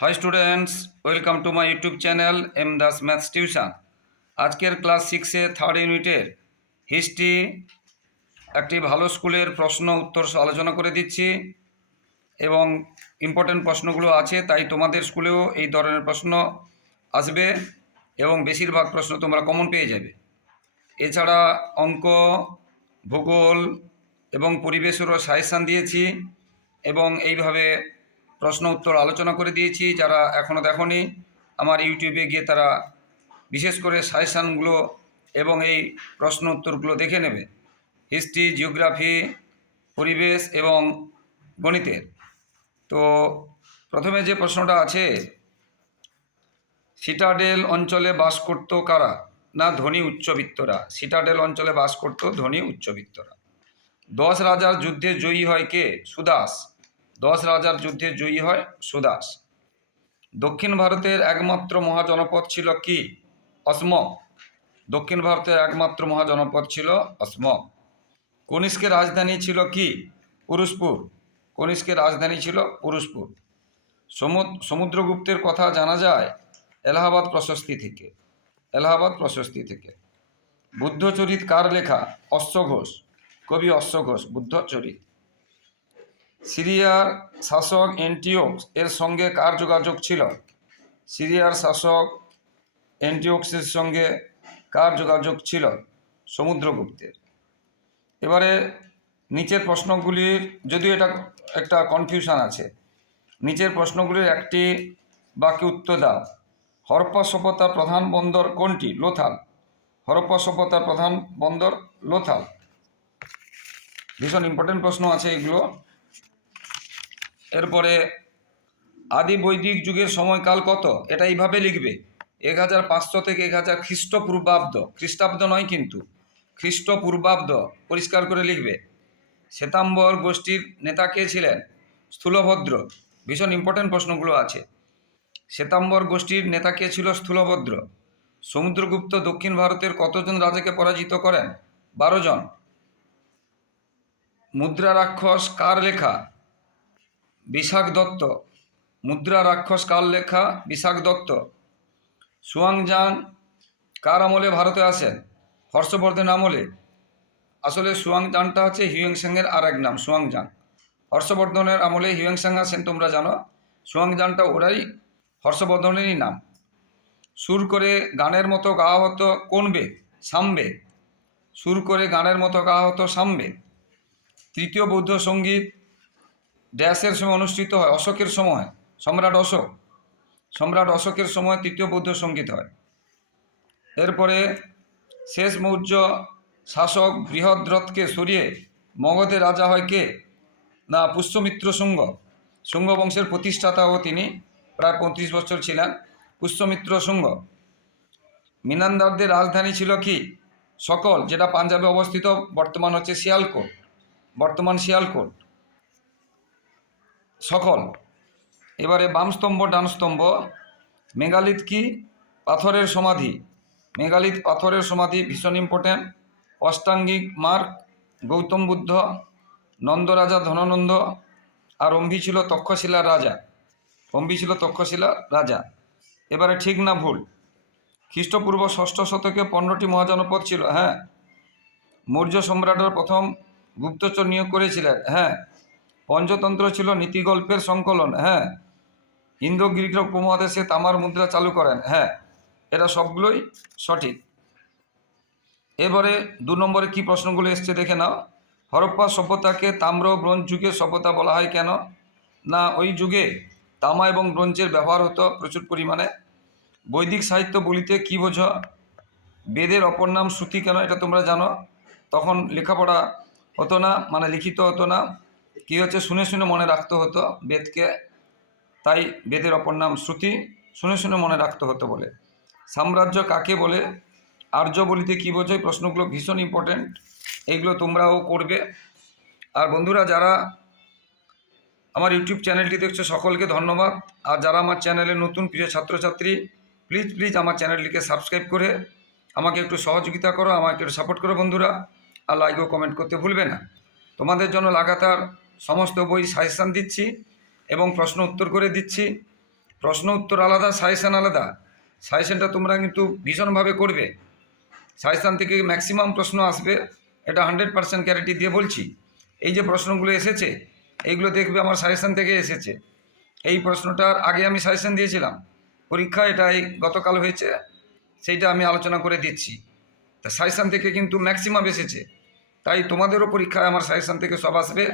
Hi students welcome to my YouTube channel M Das maths tuition আজকের class সিক্সে third ইউনিটের history একটি ভালো স্কুলের প্রশ্ন উত্তর আলোচনা করে দিচ্ছি। এবং ইম্পর্টেন্ট প্রশ্নগুলো আছে, তাই তোমাদের স্কুলেও এই ধরনের প্রশ্ন আসবে এবং বেশিরভাগ প্রশ্ন তোমরা কমন পেয়ে যাবে। এছাড়া অঙ্ক, ভূগোল এবং পরিবেশেরও সাজেশান দিয়েছি এবং এইভাবে প্রশ্ন উত্তর আলোচনা করে দিয়েছি, যারা এখনও দেখনি, আমার ইউটিউবে গিয়ে তারা বিশেষ করে সাজেশানগুলো এবং এই প্রশ্ন উত্তরগুলো দেখে নেবে। হিস্ট্রি, জিওগ্রাফি, পরিবেশ এবং গণিতের। তো প্রথমে যে প্রশ্নটা আছে, সিটাডেল অঞ্চলে বাস করত কারা? না ধনী উচ্চবিত্তরা? সিটাডেল অঞ্চলে বাস করত ধনী উচ্চবিত্তরা। দশ রাজার যুদ্ধে জয়ী হয় কে? সুদাস। দশ রাজার যুদ্ধে জয়ী হয় সুদাস। দক্ষিণ ভারতের একমাত্র মহাজনপদ ছিল কি? অসম দক্ষিণ ভারতের একমাত্র মহাজনপদ ছিল অসম কনিষ্কের রাজধানী ছিল কি? পুরুষপুর কনিষ্কের রাজধানী ছিল পুরুষপুর সমুদ- সমুদ্রগুপ্তের কথা জানা যায় এলাহাবাদ প্রশস্তি থেকে। এলাহাবাদ প্রশস্তি থেকে। বুদ্ধচরিত কার লেখা? অশ্ব ঘোষ কবি অশ্ব ঘোষ বুদ্ধচরিত। সিরিয়ার শাসক এন্টিওক্স এর সঙ্গে কার যোগাযোগ ছিল? সিরিয়ার শাসক এন্টিওক্সের সঙ্গে কার যোগাযোগ ছিল? সমুদ্রগুপ্তের। এবারে নিচের প্রশ্নগুলির, যদিও এটা একটা কনফিউশন আছে, নিচের প্রশ্নগুলির একটি বাকি উত্তর দাও। হরপ্পা সভ্যতার প্রধান বন্দর কোনটি? লোথাল। হরপ্পা সভ্যতার প্রধান বন্দর লোথাল। ভীষণ ইম্পর্টেন্ট প্রশ্ন আছে এগুলো। এরপরে আদি বৈদিক যুগের সময়কাল কত? এটা এইভাবে লিখবে। এক হাজার পাঁচশো থেকে এক হাজার খ্রিস্টপূর্বাব্দ। খ্রিস্টাব্দ নয় কিন্তু, খ্রিস্টপূর্বাব্দ পরিষ্কার করে লিখবে। শ্বেতাম্বর গোষ্ঠীর নেতা কে ছিলেন? স্থূলভদ্র। ভীষণ ইম্পর্টেন্ট প্রশ্নগুলো আছে। শ্বেতাম্বর গোষ্ঠীর নেতা কে ছিল স্থূলভদ্র? সমুদ্রগুপ্ত দক্ষিণ ভারতের কতজন রাজাকে পরাজিত করেন? বারো জন। মুদ্রা রাক্ষস কার লেখা? বিশাখ দত্ত মুদ্রা রাক্ষস কাল লেখা? বিশাখ দত্ত সুয়াংজাং কার আমলে ভারতে আসেন হর্ষবর্ধন আমলে। আসলে সুয়াংজাংটা হচ্ছে হিউংসাংয়ের আর এক নাম সুয়াংজাং হর্ষবর্ধনের আমলে হিউংসাং আসেন তোমরা জানো। সুয়াংজাংটা ওরাই হর্ষবর্ধনেরই নাম। সুর করে গানের মতো গাওয়া হতো কোন বেদ সামবেদ সুর করে গানের মতো গাওয়া হতো সামবেদ তৃতীয় বৌদ্ধ সংগীত ড্যাশের সময় অনুষ্ঠিত হয়, অশোকের সময়, সম্রাট অশোক। সম্রাট অশোকের সময় তৃতীয় বৌদ্ধ সংগীত হয়। এরপরে শেষ মৌর্য শাসক বৃহদ্রথকে সরিয়ে মগধের রাজা হয় কে? না, পুষ্যমিত্র শুঙ্গ। শুঙ্গ বংশের প্রতিষ্ঠাতাও তিনি, প্রায় পঁয়ত্রিশ বছর ছিলেন। পুষ্যমিত্র শুঙ্গ। মিনান্দারদের রাজধানী ছিল কি? সকল, যেটা পাঞ্জাবে অবস্থিত, বর্তমান হচ্ছে শিয়ালকোট। বর্তমান শিয়ালকোট। সকল। এবারে বাম স্তম্ভ, ডান স্তম্ভ। মেগালিথ কি? পাথরের সমাধি। মেগালিথ পাথরের সমাধি ভীষণ ইম্পর্ট্যান্ট অষ্টাঙ্গিক মার্গ গৌতম বুদ্ধ, নন্দরাজা ধনানন্দ, আর অম্বি ছিল তক্ষশিলার রাজা। অম্বি ছিল তক্ষশিলার রাজা। এবারে ঠিক না ভুল। খ্রিস্টপূর্ব ষষ্ঠ শতকে পনেরোটি মহাজনপদ ছিল হ্যাঁ? মৌর্য সম্রাটের প্রথম গুপ্তচর নিয়োগ করেছিলেন হ্যাঁ? পঞ্চতন্ত্র ছিল নীতিগল্পের সংকলন হ্যাঁ। ইন্দো গ্রিক উপমহাদেশে তামার মুদ্রা চালু করেন হ্যাঁ। এটা সবগুলোই সঠিক। এবারে দু নম্বরে কি প্রশ্নগুলো এসছে দেখে নাও। হরপ্পা সভ্যতাকে তাম্র ব্রোঞ্জ যুগের সভ্যতা বলা হয় কেন? না, ওই যুগে তামা এবং ব্রোঞ্জের ব্যবহার হতো প্রচুর পরিমাণে। বৈদিক সাহিত্য বলিতে কী বোঝো? বেদের অপর নাম শ্রুতি কেন? এটা তোমরা জানো। তখন লেখাপড়া হতো না মানে লিখিত হতো না। কী হচ্ছে? শুনে শুনে মনে রাখতে হতো বেদকে। তাই বেদের অপর নাম শ্রুতি। শুনে শুনে মনে রাখতে হতো বলে। সাম্রাজ্য কাকে বলে? আর্য বলিতে কী বোঝো প্রশ্নগুলো ভীষণ ইম্পর্টেন্ট এইগুলো তোমরাও করবে। আর বন্ধুরা, যারা আমার ইউটিউব চ্যানেলটি দেখছ, সকলকে ধন্যবাদ। আর যারা আমার চ্যানেলে নতুন, প্রিয় ছাত্রছাত্রী প্লিজ প্লিজ আমার চ্যানেলটিকে সাবস্ক্রাইব করে আমাকে একটু সহযোগিতা করো, আমাকে একটু সাপোর্ট করো বন্ধুরা। আর লাইক ও কমেন্ট করতে ভুলবে না। তোমাদের জন্য লাগাতার সমস্ত বই সাজেশান দিচ্ছি এবং প্রশ্ন উত্তর করে দিচ্ছি। প্রশ্ন উত্তর আলাদা, সাজেশান আলাদা। সাজেশানটা তোমরা কিন্তু ভীষণভাবে করবে। সাজেশান থেকে ম্যাক্সিমাম প্রশ্ন আসবে, এটা হান্ড্রেড পার্সেন্ট গ্যারেন্টি দিয়ে বলছি। এই যে প্রশ্নগুলো এসেছে, এইগুলো দেখবে আমার সাজেশান থেকে এসেছে। এই প্রশ্নটার আগে আমি সাজেশান দিয়েছিলাম। পরীক্ষা এটা এই গতকাল হয়েছে, সেইটা আমি আলোচনা করে দিচ্ছি। তা সাজেশান থেকে কিন্তু ম্যাক্সিমাম এসেছে। তাই তোমাদেরও পরীক্ষায় আমার সাজেশান থেকে সব আসবে।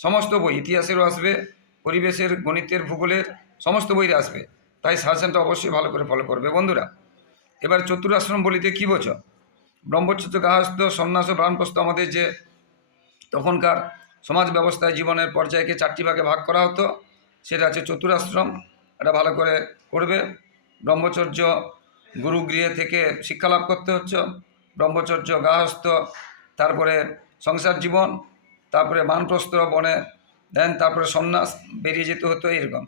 সমস্ত বই ইতিহাসেরও আসবে, পরিবেশের, গণিতের, ভূগোলের সমস্ত বইরে আসবে। তাই সাজেশানটা অবশ্যই ভালো করে ফলো করবে। বন্ধুরা, এবার চতুরাশ্রম বলিতে কী বোঝো? ব্রহ্মচর্য গাহস্থ সন্ন্যাস ও প্রাণপ্রস্থ আমাদের যে তখনকার সমাজ ব্যবস্থায় জীবনের পর্যায়কে চারটি ভাগে ভাগ করা হতো, সেটা আছে চতুরাশ্রম, এটা ভালো করে করবে। ব্রহ্মচর্য গুরুগৃহে থেকে শিক্ষা লাভ করতে হচ্ছে। ব্রহ্মচর্য গাহস্থ তারপরে সংসার জীবন তারপরে মানপ্রস্থ বনে দেন তারপরে সন্ন্যাস বেরিয়ে যেতে হতো এরকম।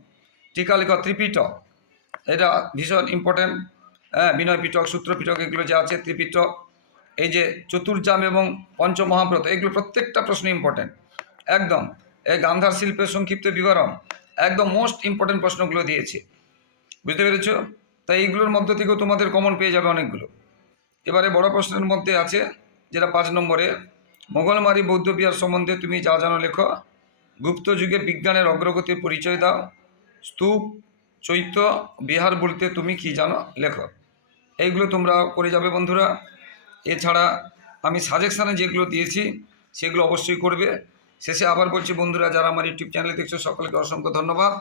টিকা লেখা ত্রিপিটক, এটা ভীষণ ইম্পর্ট্যান্ট হ্যাঁ বিনয় পিটক, সূত্র পিটক, এগুলো যা আছে, ত্রিপিটক, এই যে চতুর্জাম এবং পঞ্চমহাব্রত, এগুলো প্রত্যেকটা প্রশ্ন ইম্পর্ট্যান্ট একদম, এই গান্ধার শিল্পের সংক্ষিপ্ত বিবরণ, একদম মোস্ট ইম্পর্ট্যান্ট প্রশ্নগুলো দিয়েছে। বুঝতে পেরেছ? তাই এইগুলোর মধ্যে থেকেও তোমাদের কমন পেয়ে যাবে অনেকগুলো। এবারে বড় প্রশ্নের মধ্যে আছে, যেটা পাঁচ নম্বরে মোগলমারি বৌদ্ধ বিহার সম্বন্ধে তুমি যা জানো লেখো। গুপ্ত যুগে বিজ্ঞানের অগ্রগতির পরিচয় দাও। স্তূপ, চৈত্য, বিহার বলতে তুমি কি জানো লেখো। এইগুলো তোমরা করে যাবে বন্ধুরা। এছাড়া আমি সাজেকশানে যেগুলো দিয়েছি, সেগুলো অবশ্যই করবে। শেষে আবার বলছি বন্ধুরা, যারা আমার ইউটিউব চ্যানেলে দেখছ, সকলকে অসংখ্য ধন্যবাদ।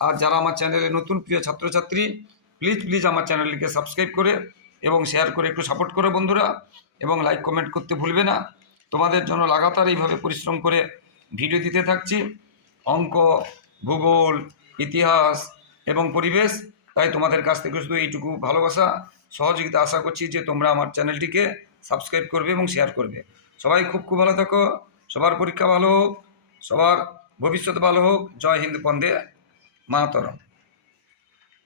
আর যারা আমার চ্যানেলে নতুন প্রিয় ছাত্রছাত্রী প্লিজ প্লিজ আমার চ্যানেলটিকে সাবস্ক্রাইব করে এবং শেয়ার করে একটু সাপোর্ট করো বন্ধুরা। এবং লাইক কমেন্ট করতে ভুলবে না। তোমাদের জন্য লাগাতার এইভাবে পরিশ্রম করে ভিডিও দিতে থাকছি। অঙ্ক, ভূগোল, ইতিহাস এবং পরিবেশ, তাই তোমাদের কাছ থেকে শুধু এইটুকু ভালোবাসা, সহযোগিতা আশা করছি যে তোমরা আমার চ্যানেলটিকে সাবস্ক্রাইব করবে এবং শেয়ার করবে। সবাই খুব খুব ভালো থাকো, সবার পরীক্ষা ভালো হোক, সবার ভবিষ্যৎ ভালো হোক। জয় হিন্দ, বন্দে মাতরম।